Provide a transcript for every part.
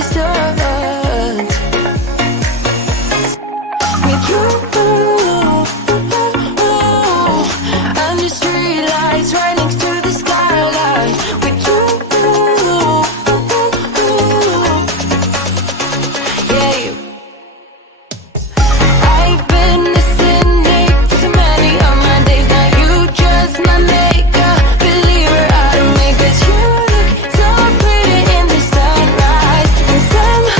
distance. With you, under streetlights, right next to the skyline. With you, yeah. I've been a cynic for so many of my days. Now you just might make a believer out of me. 'Cause you look so pretty in the sunrise, and somehow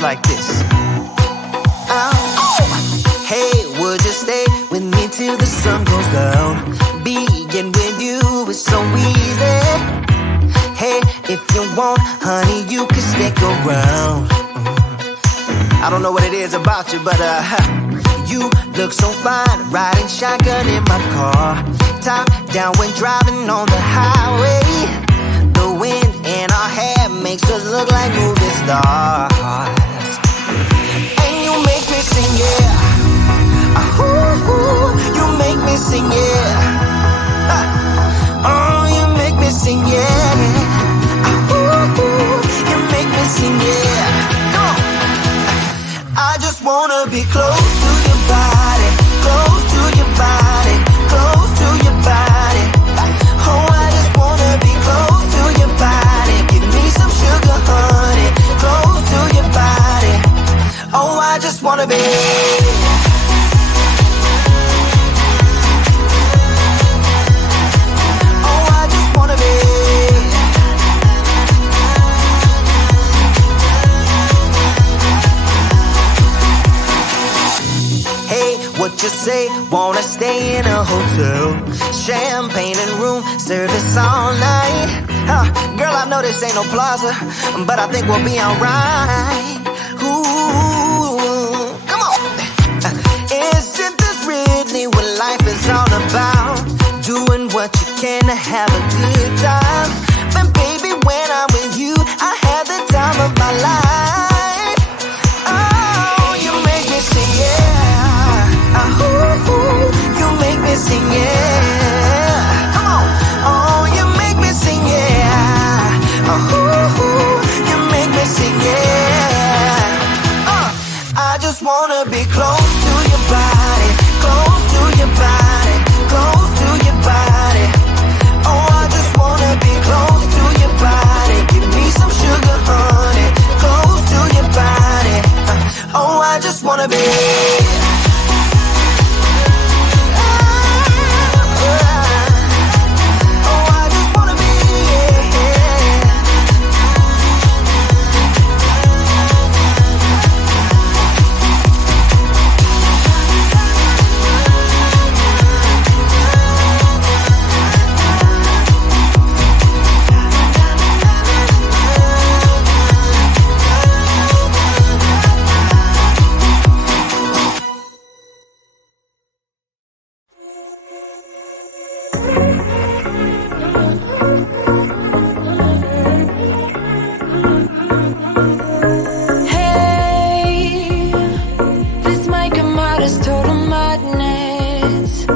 goes like this. Oh, hey, would you stay with me till the sun goes down? Being with you is so easy. Hey, if you want, honey, you can stick around. I don't know what it is about you, but you look so fine, riding shotgun in my car. Top down when driving on the highway. The wind in our hair makes us look like movie stars. And you make me sing, yeah. Ooh, you make me sing, yeah. Oh, you make me sing, yeah. Ooh, you make me sing, yeah. Come on. I just wanna be close to your body, close to your body, close to your body. Oh, I just wanna be close to your body. Give me some sugar, honey, close to your body. Oh, I just wanna be. Oh, I just wanna be. What you say? Wanna stay in a hotel? Champagne and room service all night. Girl, I know this ain't no plaza, but I think we'll be alright. Ooh, come on. Isn't this really what life is all about? Doing what you can to have a good time. But baby, when I'm with you, I have the time of my life. Oh, you make me sing, yeah. You make me sing, yeah. Come on. Oh, you make me sing, yeah. You make me sing, yeah. I just wanna be close to your body, close to your body, close to your body. Oh, I just wanna be close to your body. Give me some sugar, honey, close to your body. Oh, I just wanna be. Hey, this might come out as total madness,